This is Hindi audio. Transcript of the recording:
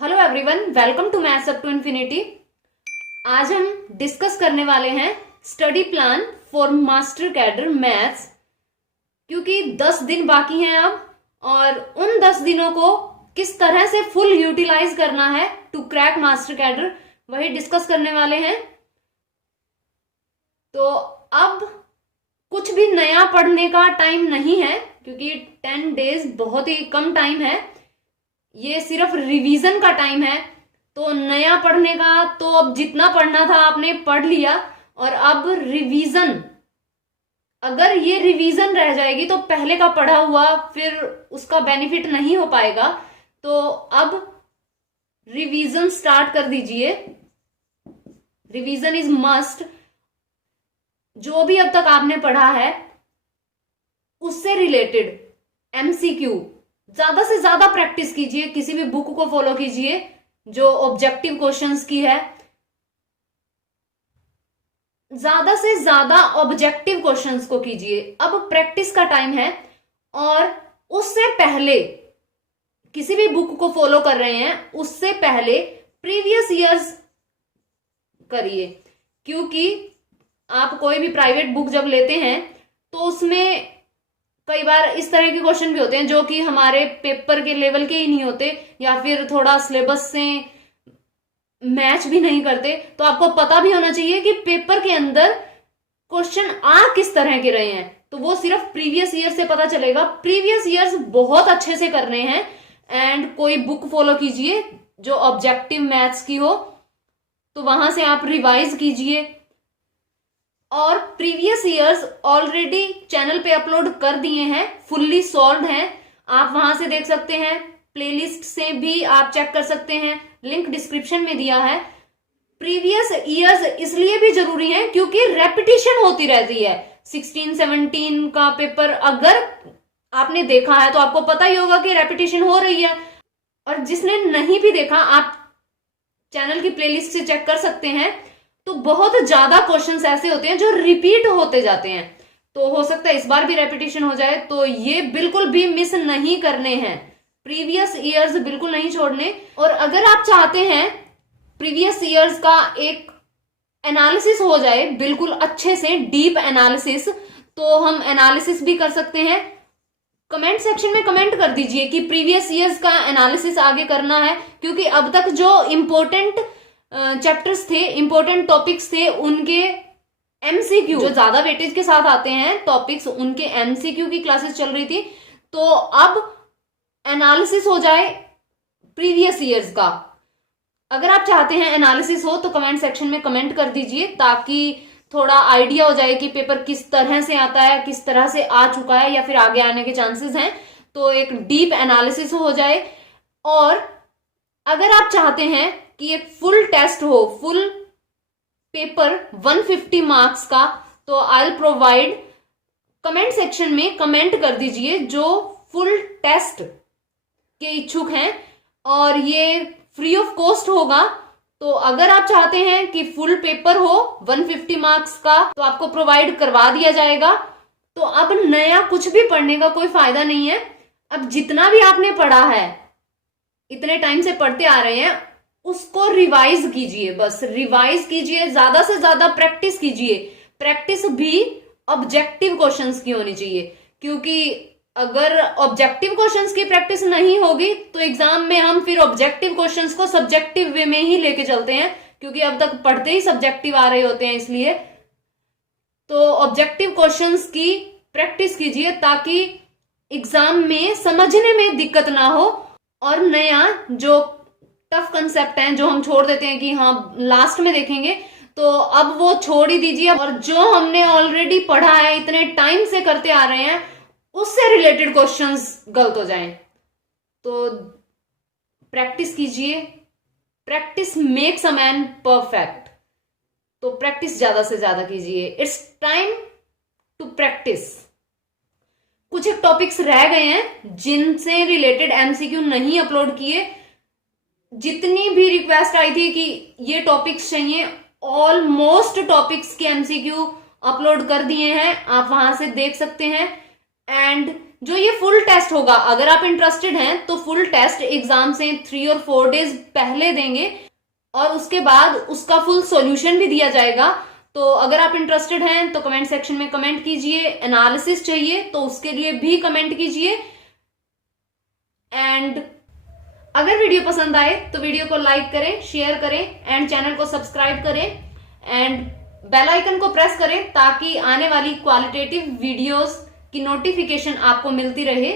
Hello everyone, welcome to maths up to infinity. आज हम डिस्कस करने वाले हैं study plan for master cadre maths. क्योंकि 10 दिन बाकी हैं अब, और उन 10 दिनों को किस तरह से फुल यूटिलाइज करना है टू क्रैक मास्टर कैडर, वही डिस्कस करने वाले हैं। तो अब कुछ भी नया पढ़ने का टाइम नहीं है, क्योंकि 10 डेज बहुत ही कम टाइम है। ये सिर्फ रिवीजन का टाइम है। तो नया पढ़ने का तो अब जितना पढ़ना था आपने पढ़ लिया, और अब रिवीजन, अगर ये रिवीजन रह जाएगी तो पहले का पढ़ा हुआ फिर उसका बेनिफिट नहीं हो पाएगा। तो अब रिवीजन स्टार्ट कर दीजिए। Revision is must. जो भी अब तक आपने पढ़ा है उससे रिलेटेड एमसीक्यू ज्यादा से ज्यादा प्रैक्टिस कीजिए। किसी भी बुक को फॉलो कीजिए जो ऑब्जेक्टिव क्वेश्चंस की है। ज्यादा से ज्यादा ऑब्जेक्टिव क्वेश्चंस को कीजिए। अब प्रैक्टिस का टाइम है, और उससे पहले किसी भी बुक को फॉलो कर रहे हैं उससे पहले प्रीवियस ईयर्स करिए। क्योंकि आप कोई भी प्राइवेट बुक जब लेते हैं तो उसमें कई बार इस तरह के क्वेश्चन भी होते हैं जो कि हमारे पेपर के लेवल के ही नहीं होते, या फिर थोड़ा सिलेबस से मैच भी नहीं करते। तो आपको पता भी होना चाहिए कि पेपर के अंदर क्वेश्चन आ किस तरह के रहे हैं। तो वो सिर्फ प्रीवियस ईयर से पता चलेगा। प्रीवियस ईयर्स बहुत अच्छे से करने हैं, एंड कोई बुक फॉलो कीजिए जो ऑब्जेक्टिव मैथ्स की हो, तो वहां से आप रिवाइज कीजिए। और प्रीवियस ईयर्स ऑलरेडी चैनल पे अपलोड कर दिए हैं, फुल्ली सॉल्व्ड हैं। आप वहां से देख सकते हैं, प्लेलिस्ट से भी आप चेक कर सकते हैं, लिंक डिस्क्रिप्शन में दिया है। प्रीवियस ईयर्स इसलिए भी जरूरी है क्योंकि रेपिटेशन होती रहती है। 16-17 का पेपर अगर आपने देखा है तो आपको पता ही होगा कि रेपिटेशन हो रही है। और जिसने नहीं भी देखा, आप चैनल की प्लेलिस्ट से चेक कर सकते हैं। तो बहुत ज्यादा क्वेश्चंस ऐसे होते हैं जो रिपीट होते जाते हैं। तो हो सकता है इस बार भी रेपिटेशन हो जाए, तो ये बिल्कुल भी मिस नहीं करने हैं। प्रीवियस ईयर्स बिल्कुल नहीं छोड़ने। और अगर आप चाहते हैं प्रीवियस ईयर्स का एक एनालिसिस हो जाए, बिल्कुल अच्छे से डीप एनालिसिस, तो हम एनालिसिस भी कर सकते हैं। कमेंट सेक्शन में कमेंट कर दीजिए कि प्रीवियस ईयर्स का एनालिसिस आगे करना है। क्योंकि अब तक जो इंपॉर्टेंट चैप्टर्स थे, इंपॉर्टेंट टॉपिक्स थे, उनके एमसीक्यू जो ज्यादा वेटेज के साथ आते हैं टॉपिक्स, उनके एमसीक्यू की क्लासेस चल रही थी। तो अब एनालिसिस हो जाए प्रीवियस ईयर्स का। अगर आप चाहते हैं एनालिसिस हो तो कमेंट सेक्शन में कमेंट कर दीजिए, ताकि थोड़ा आइडिया हो जाए कि पेपर किस तरह से आता है, किस तरह से आ चुका है, या फिर आगे आने के चांसेस हैं। तो एक डीप एनालिसिस हो जाए। और अगर आप चाहते हैं कि एक फुल टेस्ट हो, फुल पेपर 150 मार्क्स का, तो I will provide. Comment section में कमेंट कर दीजिए जो फुल टेस्ट के इच्छुक हैं, और ये फ्री ऑफ कॉस्ट होगा। तो अगर आप चाहते हैं कि फुल पेपर हो 150 मार्क्स का, तो आपको प्रोवाइड करवा दिया जाएगा। तो अब नया कुछ भी पढ़ने का कोई फायदा नहीं है। अब जितना भी आपने पढ़ा है, इतने टाइम से पढ़ते आ रहे हैं, उसको रिवाइज कीजिए। बस रिवाइज कीजिए, ज्यादा से ज्यादा प्रैक्टिस कीजिए। प्रैक्टिस भी ऑब्जेक्टिव क्वेश्चंस की होनी चाहिए। क्योंकि अगर ऑब्जेक्टिव क्वेश्चंस की प्रैक्टिस नहीं होगी तो एग्जाम में हम फिर ऑब्जेक्टिव क्वेश्चंस को सब्जेक्टिव वे में ही लेके चलते हैं। क्योंकि अब तक पढ़ते ही सब्जेक्टिव आ रहे होते हैं, इसलिए तो ऑब्जेक्टिव क्वेश्चंस की प्रैक्टिस कीजिए, ताकि एग्जाम में समझने में दिक्कत ना हो। और नया जो टफ कंसेप्ट है जो हम छोड़ देते हैं कि हाँ लास्ट में देखेंगे, तो अब वो छोड़ ही दीजिए। और जो हमने ऑलरेडी पढ़ा है, इतने टाइम से करते आ रहे हैं, उससे रिलेटेड क्वेश्चंस गलत हो जाएं। तो प्रैक्टिस कीजिए। Practice makes a man perfect. तो प्रैक्टिस ज्यादा से ज्यादा कीजिए। It's time to practice. कुछ एक टॉपिक्स रह गए हैं जिनसे रिलेटेड एमसीक्यू नहीं अपलोड किए। जितनी भी रिक्वेस्ट आई थी कि ये टॉपिक्स चाहिए, ऑलमोस्ट टॉपिक्स के एमसीक्यू अपलोड कर दिए हैं, आप वहां से देख सकते हैं। एंड जो ये फुल टेस्ट होगा, अगर आप इंटरेस्टेड हैं तो फुल टेस्ट एग्जाम से 3 और 4 डेज पहले देंगे और उसके बाद उसका फुल सॉल्यूशन भी दिया जाएगा। तो अगर आप इंटरेस्टेड हैं तो कमेंट सेक्शन में कमेंट कीजिए। एनालिसिस चाहिए तो उसके लिए भी कमेंट कीजिए। एंड अगर वीडियो पसंद आए तो वीडियो को लाइक करें, शेयर करें एंड चैनल को सब्सक्राइब करें एंड बेल आइकन को प्रेस करें ताकि आने वाली क्वालिटेटिव वीडियोस की नोटिफिकेशन आपको मिलती रहे।